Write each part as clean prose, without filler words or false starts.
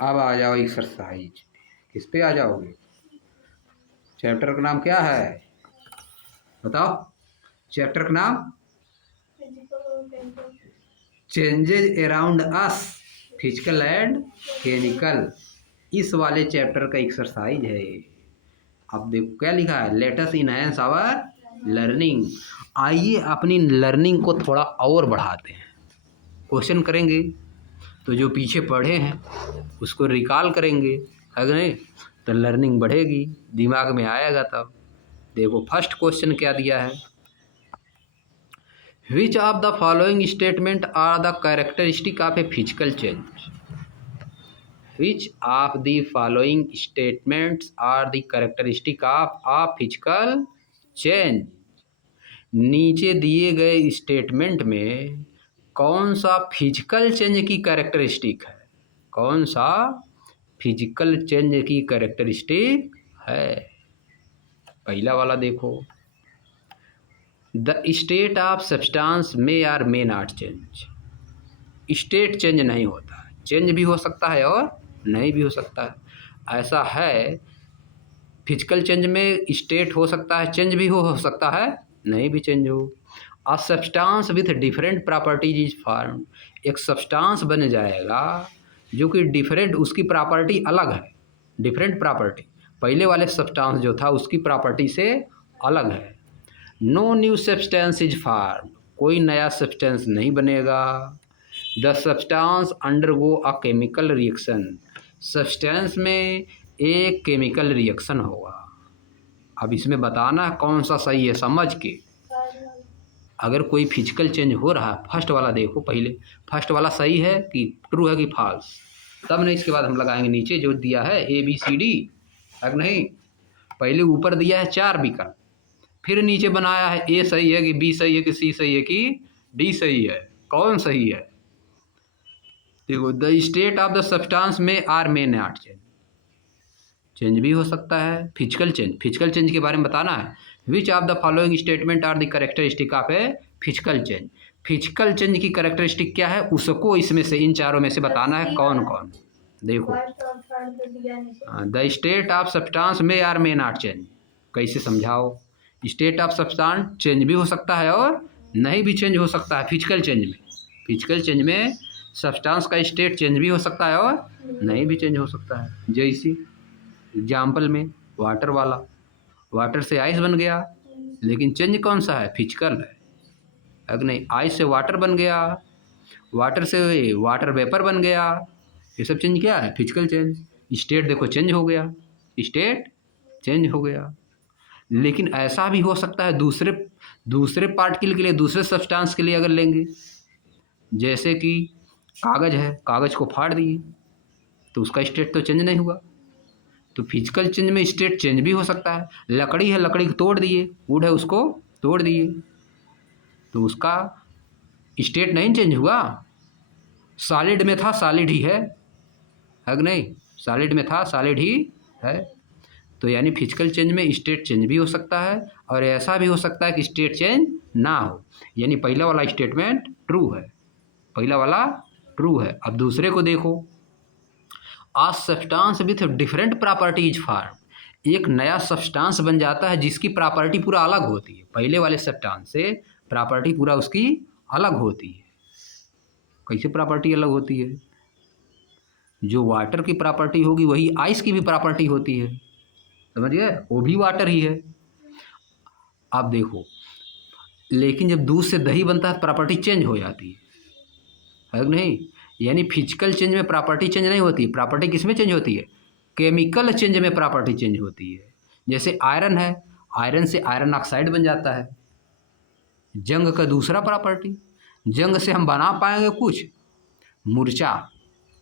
अब आ जाओ एक्सरसाइज। किस पे आ जाओगे? चैप्टर का नाम क्या है बताओ? चैप्टर का नाम changes around us, physical and chemical. इस वाले चैप्टर का एक्सरसाइज है। अब देखो क्या लिखा है, let us enhance our learning. आइए अपनी लर्निंग को थोड़ा और बढ़ाते हैं। क्वेश्चन करेंगे तो जो पीछे पढ़े हैं उसको रिकॉल करेंगे, अगर नहीं तो लर्निंग बढ़ेगी, दिमाग में आएगा तब। देखो फर्स्ट क्वेश्चन क्या दिया है, which of the following statement are the characteristic of a physical change. Which of the following statements are the characteristic of a physical change. नीचे दिए गए स्टेटमेंट में कौन सा फिजिकल चेंज की कैरेक्टरिस्टिक है, कौन सा फिजिकल चेंज की कैरेक्टरिस्टिक है। पहला वाला देखो, the state of substance may or may not change. State change नहीं होता है, चेंज भी हो सकता है और नहीं भी हो सकता है। ऐसा है फिजिकल चेंज में स्टेट हो सकता है, चेंज भी हो सकता है, नहीं भी चेंज हो। A substance with different properties is form. एक सब्सटेंस बन जाएगा जो कि डिफरेंट, उसकी प्रॉपर्टी अलग है, डिफरेंट प्रॉपर्टी। पहले वाले सब्सटेंस जो था उसकी प्रॉपर्टी से अलग है। No new substance is form. कोई नया सब्सटेंस नहीं बनेगा। The substance undergo a chemical reaction. Substance में एक केमिकल रिएक्शन होगा। अब इसमें बताना है कौन सा सही है समझ के। अगर कोई फिजिकल चेंज हो रहा है, फर्स्ट वाला देखो पहले, फर्स्ट वाला सही है कि ट्रू है कि फॉल्स, तब नहीं इसके बाद हम लगाएंगे नीचे जो दिया है ए बी सी डी। अगर नहीं, पहले ऊपर दिया है 4 विकल्प, फिर नीचे बनाया है ए सही है कि बी सही है कि सी सही है कि डी सही है, कौन सही है। देखो, the state of the substance में are may not change. Change भी हो सकता है फिजिकल चेंज, फिजिकल चेंज के बारे में बताना है। Which of the following statement are the characteristic of a physical change. Physical change की कैरेक्टरिस्टिक क्या है उसको इसमें से, इन चारों में से बताना है कौन कौन। देखो, द स्टेट ऑफ सब्सटेंस में आर मे नॉट चेंज, कैसे समझाओ। स्टेट ऑफ सब्सटेंस चेंज भी हो सकता है और नहीं भी चेंज हो सकता है फिजिकल चेंज में। फिजिकल चेंज में सब्सटेंस का स्टेट चेंज भी हो सकता है और नहीं भी चेंज हो सकता है। जैसे एग्जाम्पल में वाटर वाला, वाटर से आइस बन गया, लेकिन चेंज कौन सा है, फिजिकल है। अगर नहीं, आइस से वाटर बन गया, वाटर से वाटर वेपर बन गया, ये सब चेंज क्या है, फिजिकल चेंज। स्टेट देखो चेंज हो गया, स्टेट चेंज हो गया। लेकिन ऐसा भी हो सकता है दूसरे दूसरे पार्टिकल के लिए, दूसरे सब्सटेंस के लिए अगर लेंगे, जैसे कि कागज़ है, कागज़ को फाड़ दिए तो उसका स्टेट तो चेंज नहीं हुआ। तो फिजिकल चेंज में स्टेट चेंज भी हो सकता है। लकड़ी है, लकड़ी को तोड़ दिए, वुड है उसको तोड़ दिए, तो उसका स्टेट नहीं चेंज हुआ। सॉलिड में था, सॉलिड ही है कि नहीं, सॉलिड में था, सॉलिड ही है। तो यानी फिजिकल चेंज में स्टेट चेंज भी हो सकता है और ऐसा भी हो सकता है कि स्टेट चेंज ना हो। यानी पहला वाला स्टेटमेंट ट्रू है, पहला वाला ट्रू है। अब दूसरे को देखो, a substance with different properties form. एक नया सब्सटेंस बन जाता है जिसकी प्रॉपर्टी पूरा अलग होती है, पहले वाले सब्सटेंस से प्रॉपर्टी पूरा उसकी अलग होती है। कैसे प्रॉपर्टी अलग होती है, जो वाटर की प्रॉपर्टी होगी वही आइस की भी प्रॉपर्टी होती है, समझ गए, वो भी वाटर ही है। अब देखो, लेकिन जब दूध से दही बनता है प्रॉपर्टी चेंज हो जाती है कि नहीं। यानी फिजिकल चेंज में प्रॉपर्टी चेंज नहीं होती, प्रॉपर्टी किस में चेंज होती है, केमिकल चेंज में प्रॉपर्टी चेंज होती है। जैसे आयरन है, आयरन से आयरन ऑक्साइड बन जाता है। जंग का दूसरा प्रॉपर्टी, जंग से हम बना पाएंगे कुछ, मुर्चा,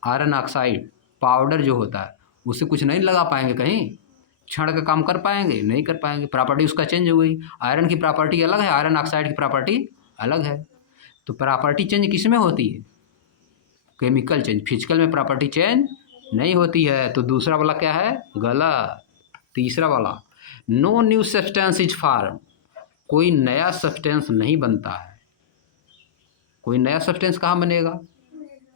आयरन ऑक्साइड पाउडर जो होता है उससे कुछ नहीं लगा पाएंगे, कहीं क्षण का काम कर पाएंगे, नहीं कर पाएंगे, प्रॉपर्टी उसका चेंज हो गई। आयरन की प्रॉपर्टी अलग है, आयरन ऑक्साइड की प्रॉपर्टी अलग है। तो प्रॉपर्टी चेंज किस में होती है, केमिकल चेंज। फिजिकल में प्रॉपर्टी चेंज नहीं होती है। तो दूसरा वाला क्या है, गलत। तीसरा वाला, no new substance is form. कोई नया सब्सटेंस नहीं बनता है। कोई नया सब्सटेंस कहाँ बनेगा,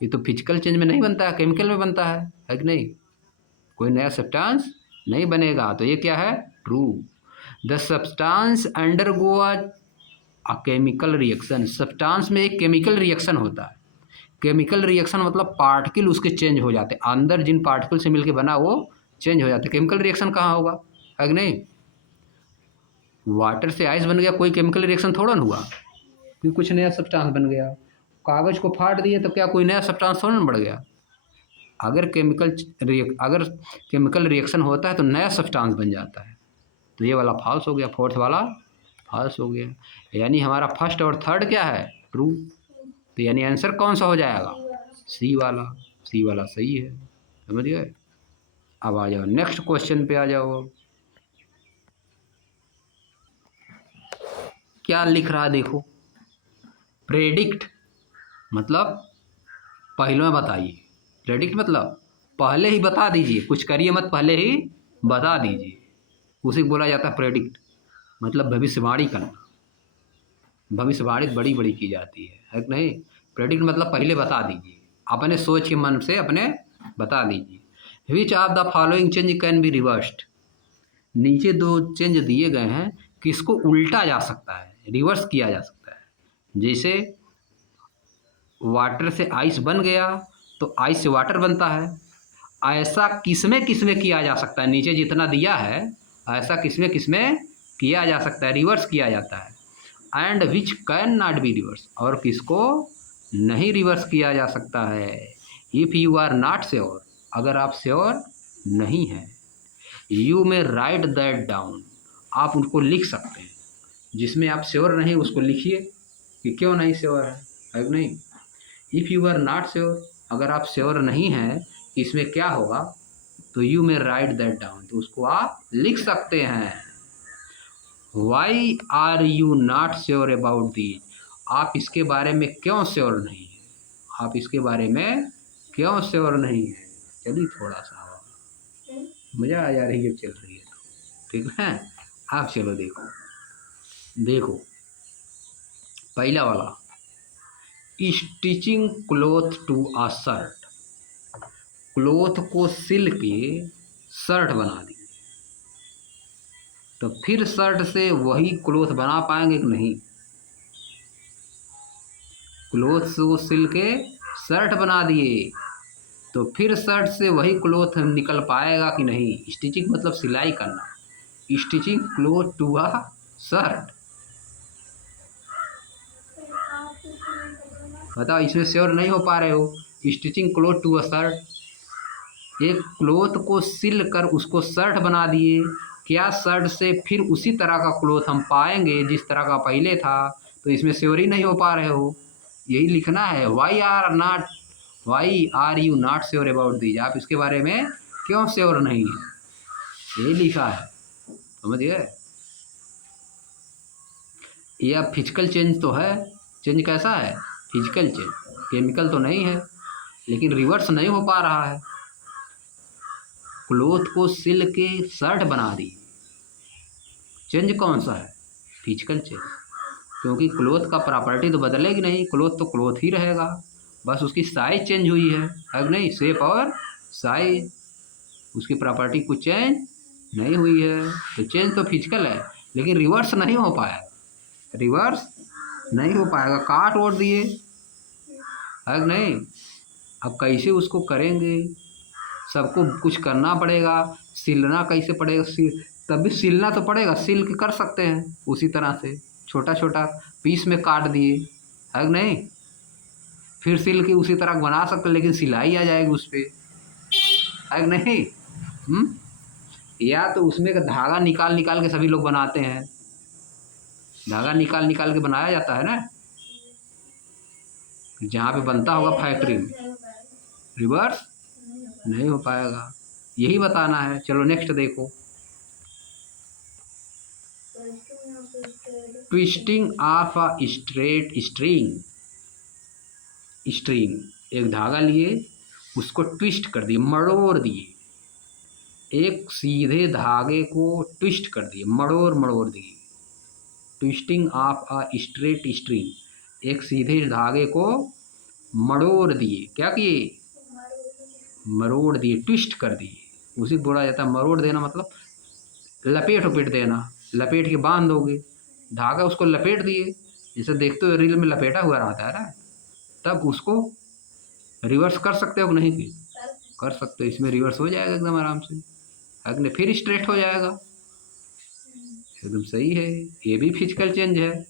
ये तो फिजिकल चेंज में नहीं बनता है, केमिकल में बनता है कि नहीं? कोई नया सब्सटेंस नहीं बनेगा, तो ये क्या है? True. The substance undergo a chemical reaction. Substance में एक केमिकल रिएक्शन होता है। केमिकल रिएक्शन मतलब पार्टिकल उसके चेंज हो जाते हैं, अंदर जिन पार्टिकल से मिलके बना वो चेंज हो जाते हैं। केमिकल रिएक्शन कहाँ होगा, है कि नहीं? वाटर से आइस बन गया, कोई केमिकल रिएक्शन थोड़ा ना हुआ कि कुछ नया सब्सटेंस बन गया। कागज़ को फाड़ दिए तो क्या कोई नया सब्सटेंस थोड़ा ना बढ़ गया? अगर केमिकल रिएक्शन होता है तो नया सब्सटेंस बन जाता है। तो ये वाला फॉल्स हो गया, फोर्थ वाला फॉल्स हो गया। यानी हमारा फर्स्ट और थर्ड क्या है? ट्रू। तो यानी आंसर कौन सा हो जाएगा? सी वाला। सी वाला सही है, समझ गए? अब आ जाओ नेक्स्ट क्वेश्चन पे आ जाओ। क्या लिख रहा है देखो। प्रेडिक्ट मतलब पहले में बताइए। प्रेडिक्ट मतलब पहले ही बता दीजिए, कुछ करिए मत, पहले ही बता दीजिए, उसे बोला जाता है प्रेडिक्ट। मतलब भविष्यवाणी करना। भविष्यवाणी बड़ी बड़ी की जाती है कि नहीं? प्रेडिक्ट मतलब पहले बता दीजिए, अपने सोच के मन से अपने बता दीजिए। विच of the following change can be reversed. नीचे दो चेंज दिए गए हैं, किसको उल्टा जा सकता है, रिवर्स किया जा सकता है। जैसे वाटर से आइस बन गया तो आइस से वाटर बनता है। ऐसा किसमें किसमें किया जा सकता है? नीचे जितना दिया है ऐसा किसमें किसमें किया जा सकता है, रिवर्स किया जाता है। And which can not be reverse, और किसको नहीं रिवर्स किया जा सकता है। If you are not sure, अगर आप श्योर नहीं हैं, यू में राइट दैट डाउन, आप उनको लिख सकते हैं। जिसमें आप श्योर नहीं उसको लिखिए कि क्यों नहीं श्योर है कि नहीं? If you are not sure, अगर आप श्योर नहीं हैं कि इसमें क्या होगा, तो यू में राइट दैट डाउन, तो उसको आप लिख सकते हैं। Why are you not sure about these, आप इसके बारे में क्यों श्योर नहीं हैं? आप इसके बारे में क्यों श्योर नहीं हैं? चलिए थोड़ा सा मज़ा आ जा रही है, चल रही है तो ठीक है। आप चलो देखो देखो पहला वाला, stitching cloth to a shirt. Cloth को सिल के शर्ट बना दी, तो फिर शर्ट से वही क्लोथ बना पाएंगे कि नहीं? क्लोथ को सिल के शर्ट बना दिए तो फिर शर्ट से वही क्लोथ निकल पाएगा कि नहीं? स्टिचिंग मतलब सिलाई करना। Stitching cloth to a shirt, बताओ इसमें श्योर नहीं हो पा रहे हो। Stitching cloth to a shirt, एक क्लोथ को सिल कर उसको शर्ट बना दिए, क्या शर्ट से फिर उसी तरह का क्लोथ हम पाएंगे जिस तरह का पहले था? तो इसमें श्योर ही नहीं हो पा रहे हो, यही लिखना है। Why are you not sure about these, आप इसके बारे में क्यों श्योर नहीं है, यही लिखा है, समझ गए? ये अब फिजिकल चेंज तो है। चेंज कैसा है? फिजिकल चेंज, केमिकल तो नहीं है, लेकिन रिवर्स नहीं हो पा रहा है। क्लोथ को सिल के शर्ट बना दी, चेंज कौन सा है? फिजिकल चेंज, क्योंकि क्लोथ का प्रॉपर्टी तो बदलेगी नहीं, क्लोथ तो क्लोथ ही रहेगा, बस उसकी साइज चेंज हुई है कि नहीं? शेप और साइज, उसकी प्रॉपर्टी कुछ चेंज नहीं हुई है, तो चेंज तो फिजिकल है, लेकिन रिवर्स नहीं हो पाया, रिवर्स नहीं हो पाएगा। काट ओट दिए है कि नहीं? अब कैसे उसको करेंगे? सबको कुछ करना पड़ेगा, सिलना कैसे पड़ेगा? तब भी सिलना तो पड़ेगा, सिल के कर सकते हैं उसी तरह से, छोटा छोटा पीस में काट दिए है कि नहीं? फिर सिल के उसी तरह बना सकते, लेकिन सिलाई आ जाएगी उस पर, है कि नहीं? या तो उसमें का धागा निकाल निकाल के सभी लोग बनाते हैं, धागा निकाल निकाल के बनाया जाता है ना, जहाँ पे बनता होगा फैक्ट्री में, रिवर्स नहीं हो पाएगा, यही बताना है। चलो नेक्स्ट देखो, twisting of a straight string. String, एक धागा लिए उसको ट्विस्ट कर दिए, मड़ोड़ दिए, एक सीधे धागे को ट्विस्ट कर दिए, मड़ोड़ मड़ोड़ दिए। Twisting of a straight string, एक सीधे धागे को मरोड़ दिए, क्या किए, मरोड़ दिए, ट्विस्ट कर दिए, उसी को बोला जाता है मरोड़ देना, मतलब लपेट उपेट देना, लपेट के बांध दोगे, धागा उसको लपेट दिए, जैसे देखते हो रील में लपेटा हुआ रहता है ना, तब उसको रिवर्स कर सकते हो कि नहीं, फिर कर सकते हो, इसमें रिवर्स हो जाएगा एकदम आराम से, अगले फिर स्ट्रेट हो जाएगा, एकदम सही है। ये भी फिजिकल चेंज है,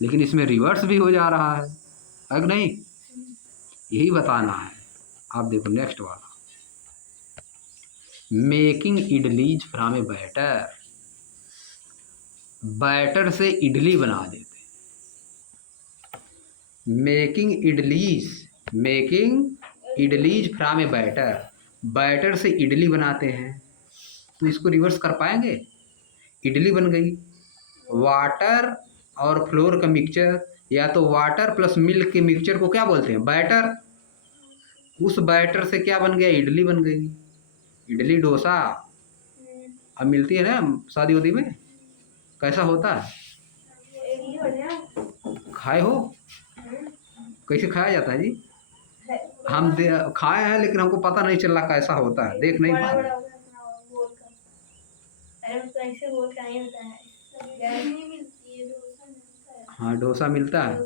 लेकिन इसमें रिवर्स भी हो जा रहा है, अग नहीं, यही बताना है। आप देखो नेक्स्ट वाला, making idlis from a batter, batter से इडली बना देते, making idlis from a batter, batter से इडली बनाते हैं, तो इसको रिवर्स कर पाएंगे, इडली बन गई, वाटर और फ्लोर का मिक्सचर, या तो वाटर प्लस मिल्क के मिक्सचर को क्या बोलते हैं, बैटर, उस बैटर से क्या बन गया, इडली बन गई, इडली डोसा अब मिलती है ना शादी वादी में, कैसा होता है, खाए हो, कैसे खाया जाता है जी, हम खाए हैं लेकिन हमको पता नहीं चल रहा कैसा होता है, देख नहीं पा रहे। हाँ डोसा मिलता है,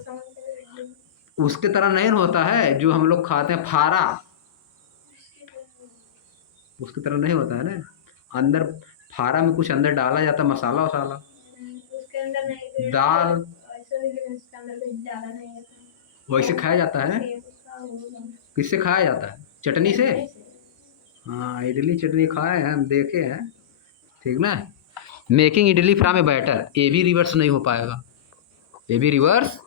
उसके तरह नहीं होता है जो हम लोग खाते हैं फारा, उसकी तरह नहीं होता है ना, अंदर फारा में कुछ अंदर डाला जाता है, मसाला वसाला, दाल, वैसे खाया जाता है ना, किससे खाया जाता है, चटनी से, हाँ इडली चटनी खाए हैं हम, देखे हैं, ठीक ना। Making idli from a batter, ये भी रिवर्स नहीं हो पाएगा, ये भी रिवर्स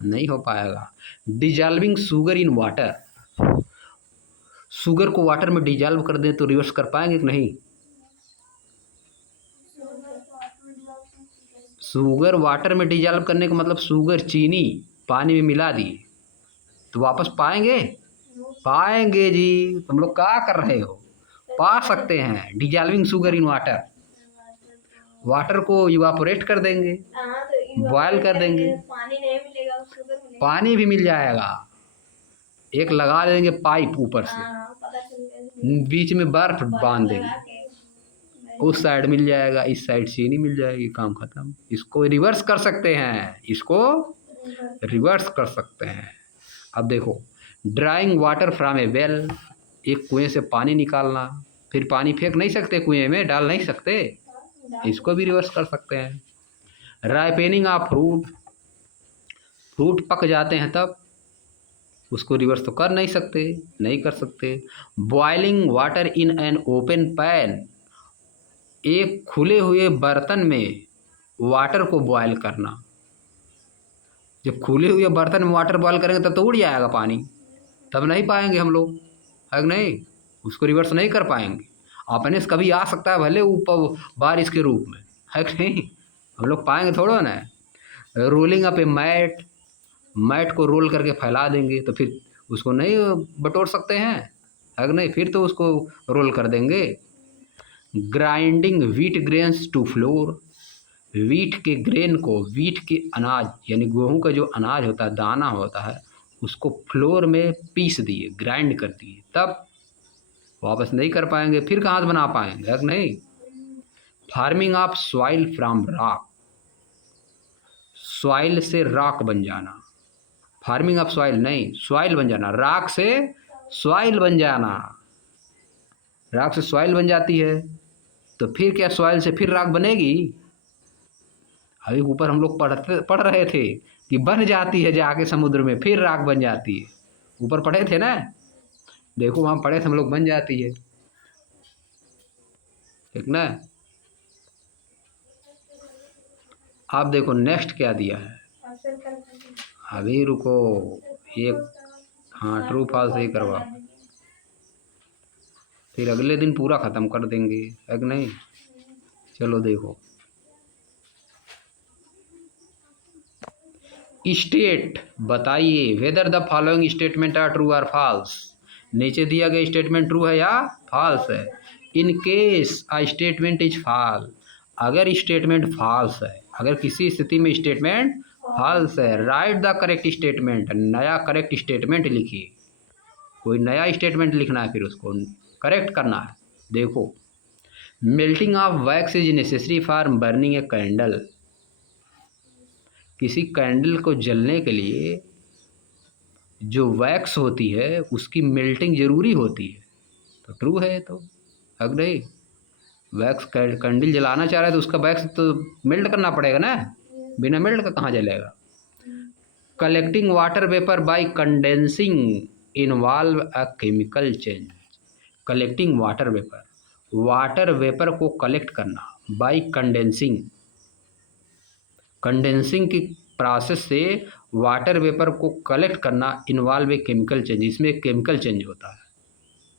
नहीं हो पाएगा। Dissolving sugar in water, sugar को वाटर में डिजॉल्व कर दें तो रिवर्स कर पाएंगे कि नहीं, शुगर वाटर में डिजॉल्व करने का मतलब शुगर चीनी पानी में मिला दिए तो वापस पाएंगे, पाएंगे जी, तुम लोग क्या कर रहे हो, पा सकते हैं, dissolving sugar in water, water को इवापोरेट कर देंगे, बॉयल कर देंगे, पानी भी मिल जाएगा, एक लगा देंगे पाइप ऊपर से, बीच में बर्फ बांध देंगे, उस साइड मिल जाएगा, इस साइड चीनी मिल जाएगी, काम खत्म। इसको रिवर्स कर सकते हैं, इसको रिवर्स कर सकते हैं। अब देखो, drawing water from A well, एक कुएं से पानी निकालना, फिर पानी फेंक नहीं सकते कुएं में, डाल नहीं सकते, इसको भी रिवर्स कर सकते हैं। राइपेनिंग ऑफ फ्रूट, फ्रूट पक जाते हैं तब, उसको रिवर्स तो कर नहीं सकते, नहीं कर सकते। Boiling water in an open pan, एक खुले हुए बर्तन में वाटर को बॉयल करना, जब खुले हुए बर्तन में वाटर बॉयल करेंगे तब तो उड़ जाएगा पानी, तब नहीं पाएंगे हम लोग, है नहीं, उसको रिवर्स नहीं कर पाएंगे। अपने से कभी आ सकता है भले ऊपर बारिश के रूप में, है कि नहीं, हम लोग पाएंगे थोड़ा ना। रोलिंग अप ए मैट, मैट को रोल करके फैला देंगे तो फिर उसको नहीं बटोर सकते हैं, है कि नहीं, फिर तो उसको रोल कर देंगे। Grinding wheat grains to flour, wheat के ग्रेन को, व्हीट के अनाज यानी गेहूं का जो अनाज होता है, दाना होता है, उसको फ्लोर में पीस दिए, ग्राइंड कर दिए, तब वापस नहीं कर पाएंगे, फिर कहाँ से बना पाएंगे, है कि नहीं। Farming of soil from rock, soil से रॉक बन जाना, फार्मिंग ऑफ सॉइल नहीं, सॉइल बन जाना, रॉक से सॉइल बन जाना, रॉक से सॉइल बन जाती है तो फिर क्या सॉइल से फिर रॉक बनेगी, अभी ऊपर हम लोग पढ़ रहे थे कि बन जाती है जाके समुद्र में, फिर रॉक बन जाती है, ऊपर पढ़े थे ना, देखो वहाँ पढ़े थे हम लोग, बन जाती है, ठीक ना। आप देखो नेक्स्ट क्या दिया है, अभी रुको, एक, हाँ ट्रू फॉल्स ही करवा, फिर अगले दिन पूरा ख़त्म कर देंगे, है कि नहीं। चलो देखो, स्टेट बताइए whether the following statement are true और फॉल्स, नीचे दिया गया स्टेटमेंट ट्रू है या फॉल्स है। In case a statement is false, अगर स्टेटमेंट फॉल्स है, अगर किसी स्थिति में स्टेटमेंट फॉल्स है। राइट द करेक्ट स्टेटमेंट, नया करेक्ट स्टेटमेंट लिखिए। कोई नया स्टेटमेंट लिखना है, फिर उसको करेक्ट करना है। देखो, melting of wax is necessary for burning a candle. किसी कैंडल को जलने के लिए जो वैक्स होती है उसकी मेल्टिंग ज़रूरी होती है। तो ट्रू है तो, हक नहीं। वैक्स कैंडल जलाना चाह रहा है तो उसका वैक्स तो मेल्ट करना पड़ेगा ना, बिना मेल्ट का कहाँ जलेगा। Collecting water vapour by condensing involve a chemical change. Collecting water vapour को कलेक्ट करना बाय कंडेंसिंग, कंडेंसिंग की प्रोसेस से वाटर वेपर को कलेक्ट करना इन्वॉल्व ए केमिकल चेंज, इसमें एक केमिकल चेंज होता है।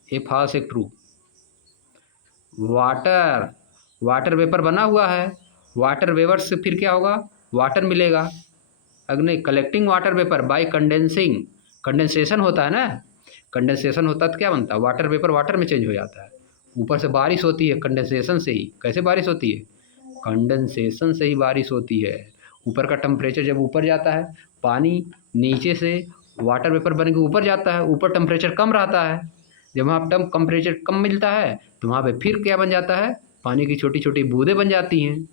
ये फॉल्स एक ट्रू। वाटर वेपर बना हुआ है, वाटर वेपर से फिर क्या होगा, वाटर मिलेगा। अगर नहीं, collecting water vapour by condensing, condensation होता है ना, कंडेंसेशन होता है तो क्या बनता है, वाटर वेपर वाटर में चेंज हो जाता है। ऊपर से बारिश होती है कंडेंसेशन से ही। कैसे बारिश होती है, कंडेंसेशन से ही बारिश होती है। ऊपर का टेम्परेचर जब ऊपर जाता है, पानी नीचे से वाटर वेपर बन के ऊपर जाता है, ऊपर टेम्परेचर कम रहता है। जब वहाँ टेम्परेचर कम मिलता है तो वहाँ पे फिर क्या बन जाता है, पानी की छोटी छोटी बूंदें बन जाती हैं।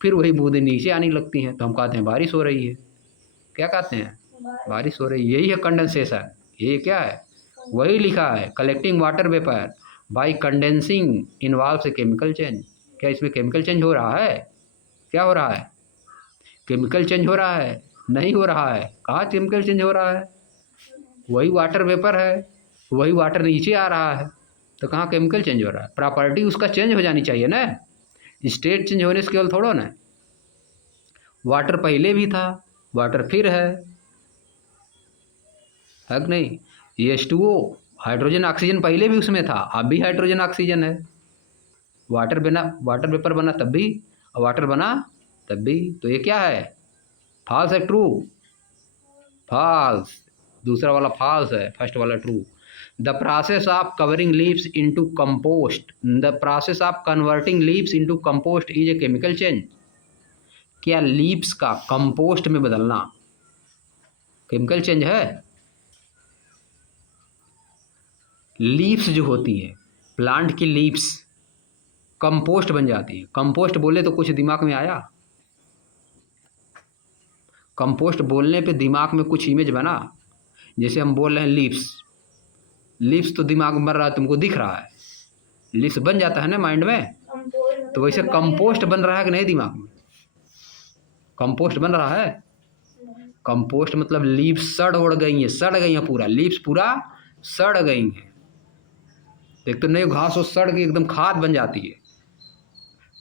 फिर वही बूंदें नीचे आने लगती हैं तो हम कहते हैं बारिश हो रही है। क्या कहते हैं, बारिश हो रही है। यही है कंडेंसेशन। ये क्या है, वही लिखा है, collecting water vapour by condensing involves a chemical change. क्या इसमें केमिकल चेंज हो रहा है, क्या हो रहा है, केमिकल चेंज हो रहा है, नहीं हो रहा है। कहाँ केमिकल चेंज हो रहा है, वही वाटर वेपर है, वही वाटर नीचे आ रहा है, तो कहाँ केमिकल चेंज हो रहा है। प्रॉपर्टी उसका चेंज हो जानी चाहिए ना, स्टेट चेंज होने से केवल थोड़ा ना। वाटर पहले भी था, वाटर फिर है कि नहीं। H2O हाइड्रोजन ऑक्सीजन पहले भी उसमें था, अब भी हाइड्रोजन ऑक्सीजन है। वाटर बना, वाटर वेपर बना तब भी, और वाटर बना तब भी। तो ये क्या है, फॉल्स है ट्रू, फॉल्स। दूसरा वाला फॉल्स है, फर्स्ट वाला true. The process of covering leaves into compost, the process of converting leaves into compost is a chemical change. क्या लीव्स का कंपोस्ट में बदलना केमिकल चेंज है। लीव्स जो होती हैं, प्लांट की लीव्स कंपोस्ट बन जाती है। कंपोस्ट बोले तो कुछ दिमाग में आया, कंपोस्ट बोलने पे दिमाग में कुछ इमेज बना। जैसे हम बोल रहे हैं लीव्स, लीव्स तो दिमाग में बन रहा है, तुमको दिख रहा है, लीव्स बन जाता है ना माइंड में। तो वैसे कंपोस्ट बन रहा है कि नहीं दिमाग में, कंपोस्ट बन रहा है। कंपोस्ट मतलब लीव्स सड़ उड़ गई हैं, सड़ गई हैं पूरा, लीव्स पूरा सड़ गई हैं। एक तो नहीं, घास और सड़ के एकदम खाद बन जाती है,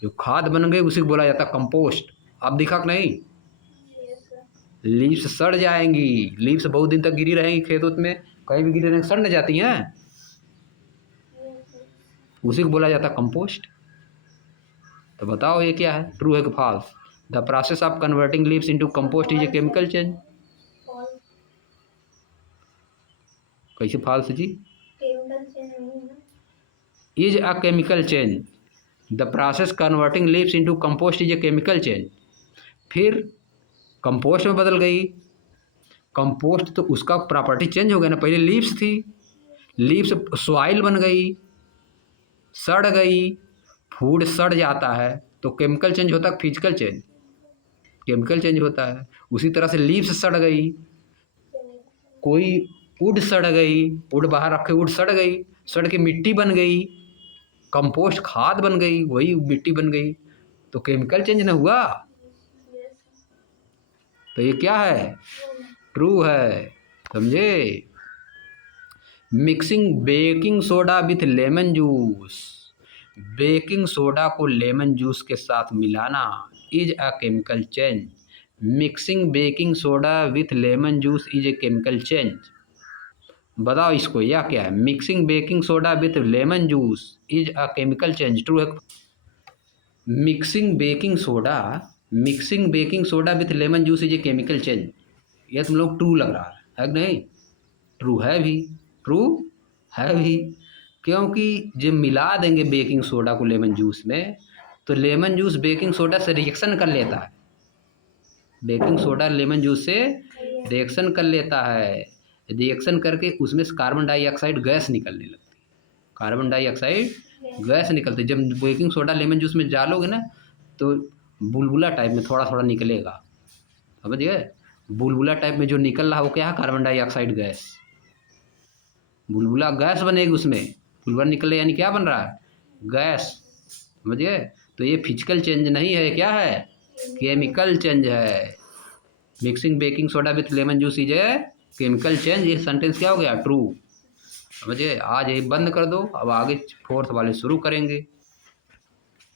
जो खाद बन गई उसी को बोला जाता है कंपोस्ट। आप दिखा कि नहीं, लीव्स सड़ जाएंगी, लीव्स बहुत दिन तक गिरी रहेंगी खेत उत में, कहीं भी गिरी रहेंगी, सड़ न जाती हैं, उसी को बोला जाता है कंपोस्ट। तो बताओ ये क्या है, ट्रू है कि false. The process of converting leaves into compost is a chemical change. कैसे फॉल्स जी, is a chemical change. The process converting leaves into compost is a chemical change. फिर कंपोस्ट में बदल गई, कंपोस्ट तो उसका प्रॉपर्टी चेंज हो गया ना। पहले लीव्स थी, लीव्स सॉइल बन गई, सड़ गई, फूड सड़ जाता है तो केमिकल चेंज होता है, फिजिकल चेंज, केमिकल चेंज होता है। उसी तरह से लीव्स सड़ गई, कोई वुड सड़ गई, वुड बाहर रखे, वुड सड़ गई, सड़ के मिट्टी बन गई, कंपोस्ट खाद बन गई, वही मिट्टी बन गई, तो केमिकल चेंज ना हुआ। तो ये क्या है, ट्रू है, समझे। Mixing baking soda with lemon juice, baking soda को लेमन जूस के साथ मिलाना is a chemical change. Mixing baking soda with lemon juice is a chemical change. बताओ इसको, या क्या है, mixing baking soda with lemon juice is a chemical change, true है। Mixing baking soda, mixing baking soda with lemon juice is a chemical change. ये तुम लोग true लग रहा है कि नहीं, ट्रू है भी, ट्रू है भी। क्योंकि जब मिला देंगे बेकिंग सोडा को लेमन जूस में, तो लेमन जूस बेकिंग सोडा से रिएक्शन कर लेता है, बेकिंग सोडा लेमन जूस से रिएक्शन कर लेता है, रिएक्शन करके उसमें से कार्बन डाइऑक्साइड गैस निकलने लगती है, कार्बन डाइऑक्साइड गैस निकलती है। जब बेकिंग सोडा लेमन जूस में डालोगे ना तो बुलबुला टाइप में थोड़ा थोड़ा निकलेगा, समझ गए? बुलबुला टाइप में जो निकल रहा है वो क्या है? कार्बन डाइऑक्साइड गैस, बुलबुला गैस बनेगी उसमें, बुलबुला निकले यानी क्या बन रहा है? गैस, समझ गए? तो ये फिजिकल चेंज नहीं है, क्या है? केमिकल चेंज है। Mixing baking soda with lemon juice is a chemical change. ये सेंटेंस क्या हो गया? ट्रू, समझिए। आज ये बंद कर दो, अब आगे फोर्थ वाले शुरू करेंगे।